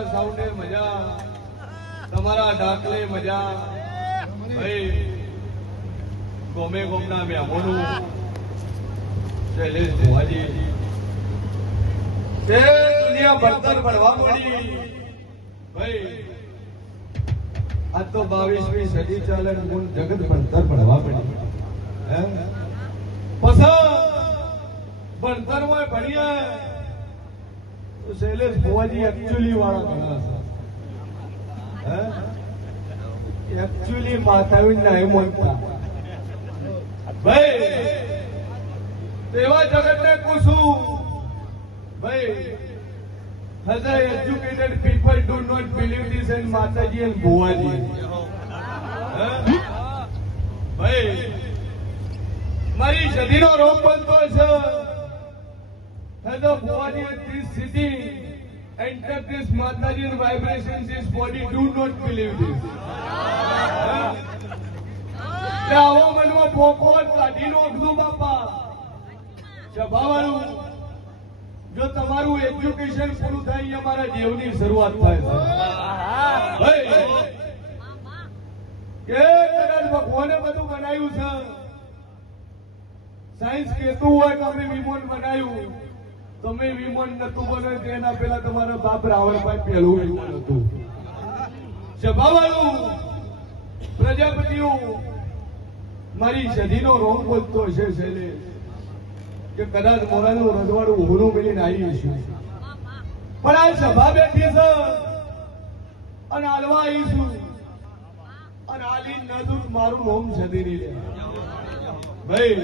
તમારા સાઉન્ડે મજા, તમારા ડાકલે મજા. ભાઈ ગોમે ગોમના મહેમાનો શૈલેષ ભુવાજી તે દુનિયા ભણતર ભણવા પડી. ભાઈ આ તો 22મી સદી ચાલે, જગત ભણતર ભણવા પડી. પછી ભણતરમાં ભણ્યા તો શૈલેષ ભુવાજી એકચ્યુઅલી વાળા ઘણા છે. એકચ્યુઅલી માતાવી ના માનતા. ભાઈ તેવા જગતને પૂછું, ભાઈ other educated people do not believe this in Mataji and Bhuaji. ભાઈ મારી સદીનો રોગ બનતો છે. Hello Bhuaji, this city enter this Mataji's vibration, this body do not believe this. આવો મનમાં ભોકો કાઢી નાખજો બાપા. સ્વભાવવાળું જો તમારું એજ્યુકેશન પૂરું થાય અમારા જીવની શરૂઆત થાય છે. કે કદાચ ભગવાને બધું બનાવ્યું છે, સાયન્સ કહેતું હોય કે અમે વિમાન બનાવ્યું, તમે વિમાન નતું બને તેના પેલા તમારા બાપ રાવણભાઈ પહેલું વિમાન હતું. સ્વભાવવાળું પ્રજાપતિઓ મારી સદીનો રોગ બોલતો હશે શૈલેષ કે કદાચ મોરાનું રજવાડું ઉભરું મેળીને આવી છું, પણ આ સભા બેઠી છે અને હાલવા આવી છું અને હાલી નદું મારું નોમ સદીની લે. ભાઈ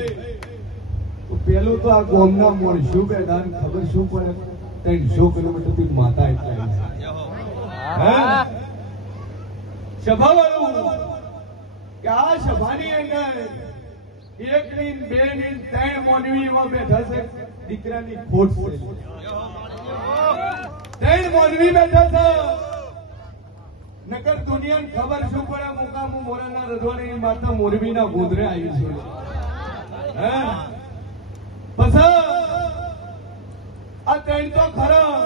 પેલું તો આ ગોમના મોણ શું બેઠા ખબર શું પડે, 300 કિલોમીટરથી માતા એટલા સભાવાળું કે આ સભાની અંદર 1 ની 2 ની 3 મોનવી એવા બેઠા છે. દીકરાની ખોટ છે, 3 મોનવી બેઠા છે. નકર દુનિયાને ખબર શું પડે, મુકામ મોરાના રજવાડીની માતા મોરબીના ગોદરે આવી છે. પછી આ 3 તો ખરા,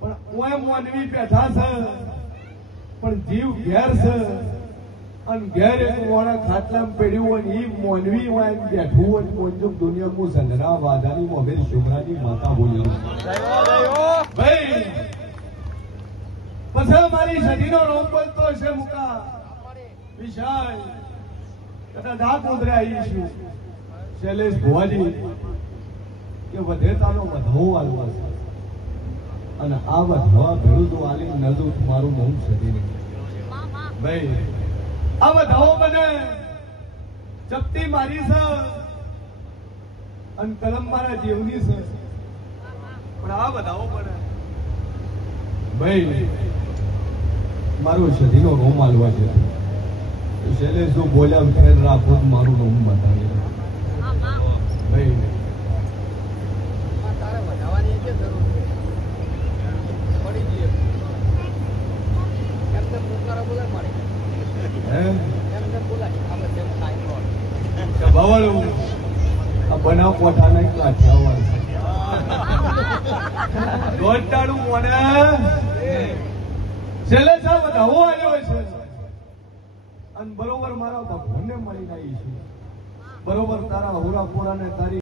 પણ ઓય મોનવી બેઠા છે પણ જીવ ઘેર છે. અને ઘેર એક મોણા ખાટલામાં પડ્યું હોય એ મોનવી હોય બેઠું હોય મોંજુક દુનિયા મુ સંધરા વાદાની મોબેર શુભરાની માતા બોલી. ભાઈ પછી મારી સદીનો રોગ બોલતો હશે મુકા વિશાલ કદાચ આ કુદરે આવી છું શૈલેષ ભુવાજી કે વધેતાનો વધવો આલવા છે અને આ વધવા ભેળું તો આલી નજુ મારું નામ સદીને. ભાઈ આ વધાવો બને જપ્તી મારી છે અને કલમ મારા જીવની છે, પણ આ વધાવો બને. ભાઈ મારું સદીનો રોમ આલવા છે. શૈલેષ જો બોલ્યા ફેર રાખો મારું રોમ બતાવી. ભાઈ તારે વધાવાની કે જરૂર પડી ગઈ એમ તો મુકારા બોલે મારી બાવાળું આ બનાવ પોતાના કાઠિયાવાડ દોડતાળું મને છેલ્લે સા વધાવો આવ્યો છે અને બરોબર મારા ભગવાનને મળીને આવી છું. બરોબર તારા હોરાપોરા ને તારી